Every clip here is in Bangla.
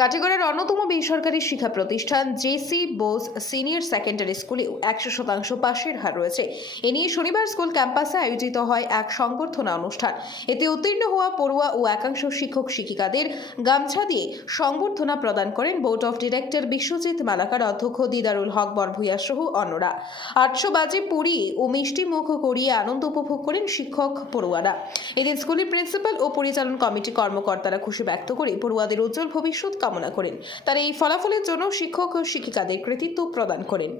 কাটিগড়ার অন্যতম বেসরকারি শিক্ষা প্রতিষ্ঠান জেসি বোস সিনিয়র সেকেন্ডারি স্কুলেও 100% পাশের হার রয়েছে। এ নিয়ে শনিবার স্কুল ক্যাম্পাসে আয়োজিত হয় এক সংবর্ধনা অনুষ্ঠান। এতে উত্তীর্ণ হওয়া পড়ুয়া ও একাংশ শিক্ষক শিক্ষিকাদের গামছা দিয়ে সংবর্ধনা প্রদান করেন board of director Biswajit Malakar, অধ্যক্ষ দিদারুল হক বরভূয়া সহ অন্যরা। 800 বাজে পড়িয়ে ও মিষ্টি মুখ করিয়ে আনন্দ উপভোগ করেন শিক্ষক পড়ুয়ারা। এদিন স্কুলের প্রিন্সিপাল ও পরিচালন কমিটি কর্মকর্তারা খুশি ব্যক্ত করে পড়ুয়াদের উজ্জ্বল ভবিষ্যৎ কামনা করেন। তারা এই ফলাফলের জন্য শিক্ষক ও শিক্ষিকাদের কৃতিত্ব প্রদান করেন।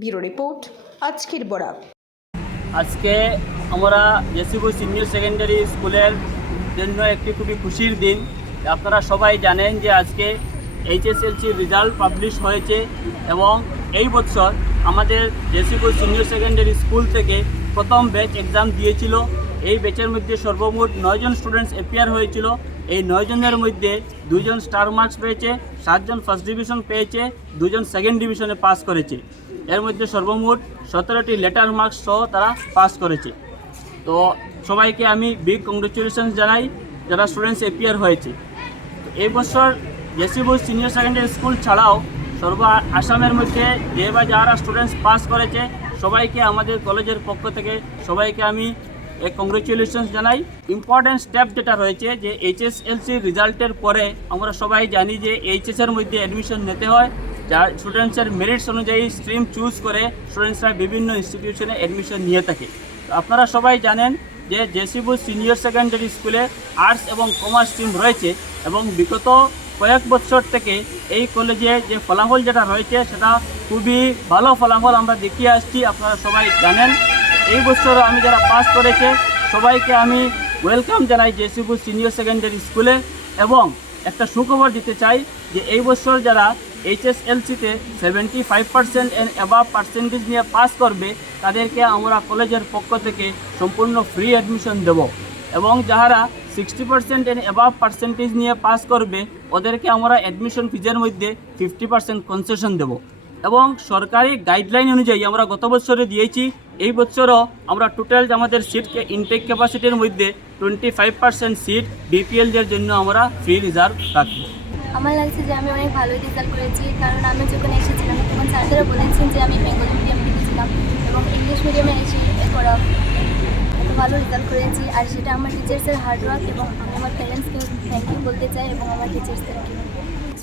ব্যুরো রিপোর্ট, আজকের বরাক। আজকে আমরা জেসি বোস সিনিয়র সেকেন্ডারি স্কুলের জন্য একটি খুবই খুশির দিন। আপনারা সবাই জানেন যে আজকে এইচএসএলসি রেজাল্ট পাবলিশ হয়েছে এবং এই বছর আমাদের JC Bose senior secondary school থেকে প্রথম ব্যাচ এক্সাম দিয়েছিল। এই ব্যাচের মধ্যে সর্বমোট 9 জন স্টুডেন্টস অ্যাপিয়ার হয়েছিল। এই 9 জনের মধ্যে 2 জন স্টার মার্কস পেয়েছে, 7 জন ফার্স্ট ডিভিশন পেয়েছে, 2 জন সেকেন্ড ডিভিশনে পাস করেছে। এর মধ্যে সর্বমোট 17টি লেটার মার্কস সহ তারা পাস করেছে। তো সবাইকে আমি বিগ কংগ্রেচুলেশনস জানাই যারা স্টুডেন্টস অ্যাপিয়ার হয়েছে। এই বছর JC Bose senior secondary school ছাড়াও আসামের মধ্যে যে বা যারা স্টুডেন্টস পাস করেছে সবাইকে আমাদের কলেজের পক্ষ থেকে সবাইকে আমি কংগ্রেচুলেশনস জানাই। ইম্পর্টেন্ট স্টেপ যেটা রয়েছে যে এইচএসএলসি রেজাল্টের পরে আমরা সবাই জানি যে এইচএসের মধ্যে অ্যাডমিশন নিতে হয়, যা স্টুডেন্টসের মেরিটস অনুযায়ী স্ট্রিম চুজ করে স্টুডেন্টসরা বিভিন্ন ইনস্টিটিউশনে অ্যাডমিশন নিয়ে থাকে। আপনারা সবাই জানেন যে জেসি বোস সিনিয়র সেকেন্ডারি স্কুলে আর্টস এবং কমার্স স্ট্রিম রয়েছে এবং বিগত কয়েক বছর থেকে এই কলেজে যে ফলাফল যেটা রয়েছে সেটা খুবই ভালো ফলাফল আমরা দেখিয়ে আসছি। আপনারা সবাই জানেন এই বছর আমি যারা পাস করেছে সবাইকে আমি ওয়েলকাম জানাই জেসি বোস সিনিয়র সেকেন্ডারি স্কুলে এবং একটা সুখবর দিতে চাই যে এই বছর যারা এইচএসএলসিতে 75% অ্যান্ড অ্যাবাভ পার্সেন্টেজ নিয়ে পাস করবে তাদেরকে আমরা কলেজের পক্ষ থেকে সম্পূর্ণ ফ্রি অ্যাডমিশন দেব এবং যারা 60% অ্যান্ড অ্যাবাভ পার্সেন্টেজ নিয়ে পাস করবে ওদেরকে আমরা অ্যাডমিশন ফিজের মধ্যে 50% কনসেশন দেব এবং সরকারি গাইডলাইন অনুযায়ী আমরা গত বছরে দিয়েছি। এই বছরও আমরা টোটাল আমাদের সিটকে ইনটেক ক্যাপাসিটির মধ্যে 25% সিট বিপিএলদের জন্য আমরা ফ্রি রিজার্ভ রাখবো। আমার লাগছে যে আমি অনেক ভালো রেজাল্ট করেছি, কারণ আমি যখন এসেছিলাম তখন স্যারদেরা বলেছেন যে আমি বেঙ্গলি মিডিয়াম লিখেছিলাম এবং ইংলিশ মিডিয়ামে এসে এরপর এত ভালো রেজাল্ট করেছি। আর সেটা আমার টিচার্সের হার্ডওয়ার্ক এবং আমি আমার প্যারেন্টসকে থ্যাংক ইউ বলতে চাই এবং আমার টিচার্সদেরকে।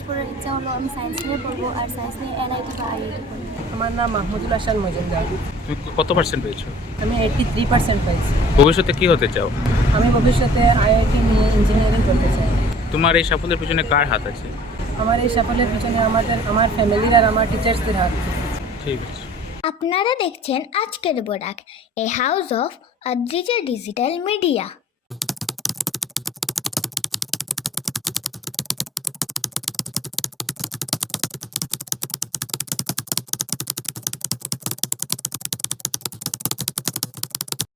পড়ার ইচ্ছা হলো আমি সায়েন্স নিয়ে পড়বো আর সায়েন্স নিয়ে এনআইটি বা আইআইটি পড়বো। আমার নাম মাহমুদুল হাসান মজুমদার। তুমি কত পার্সেন্ট পেয়েছো? আমি 83% পাইছি। ভবিষ্যতে কি হতে চাও? আমি ভবিষ্যতে আইআইটি নিয়ে ইঞ্জিনিয়ারিং করতে চাই। তোমার এই সাফল্যের পিছনে কার হাত আছে? আমার এই সাফল্যের পিছনে আমার ফ্যামিলির আর আমার টিচার্সদের হাত। ঠিক আছে। আপনারা দেখছেন আজকের Barak, a house of Adrija digital media.